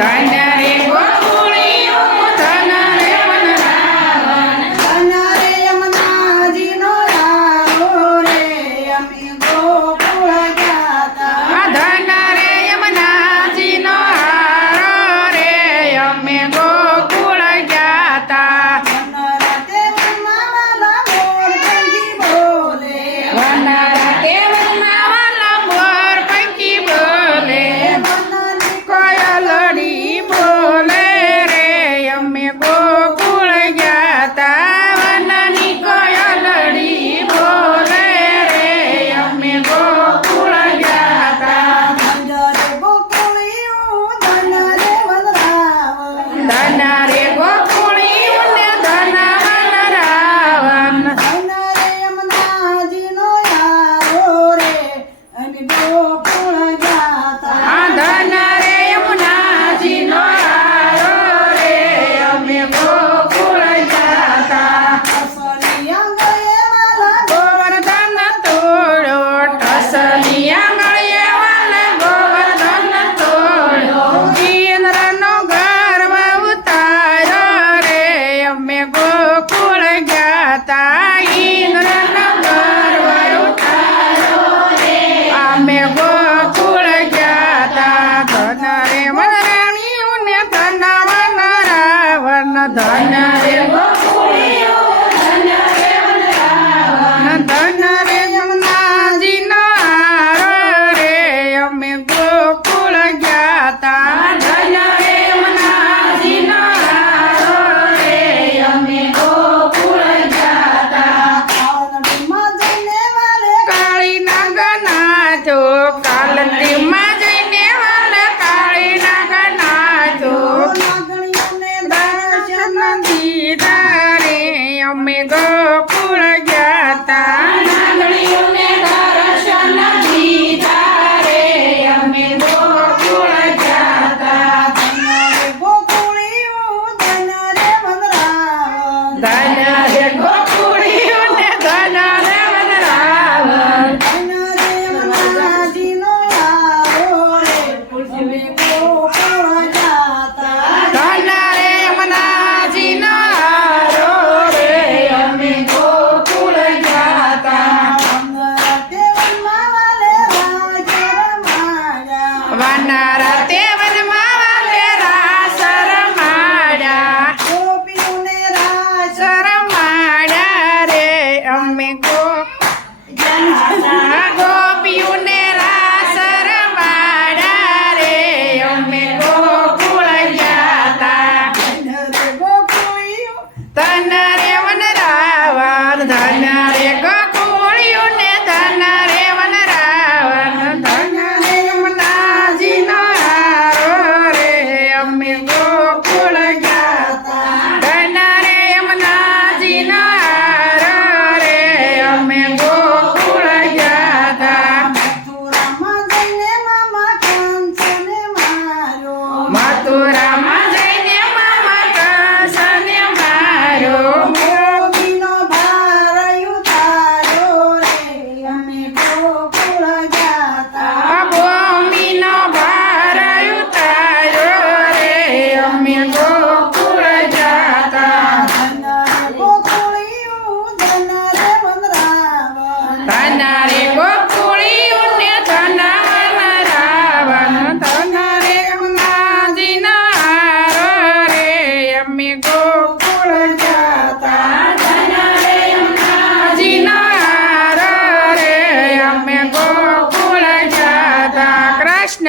தாண்டாரே ventana. આવનારા તે વનમાં વાલે રાસ રમાડ્યા શરમાડ્યા રે અમે ગો ગોપીઓને રાસ રમાડ્યા રે અમે ગોકુળ ગયા તન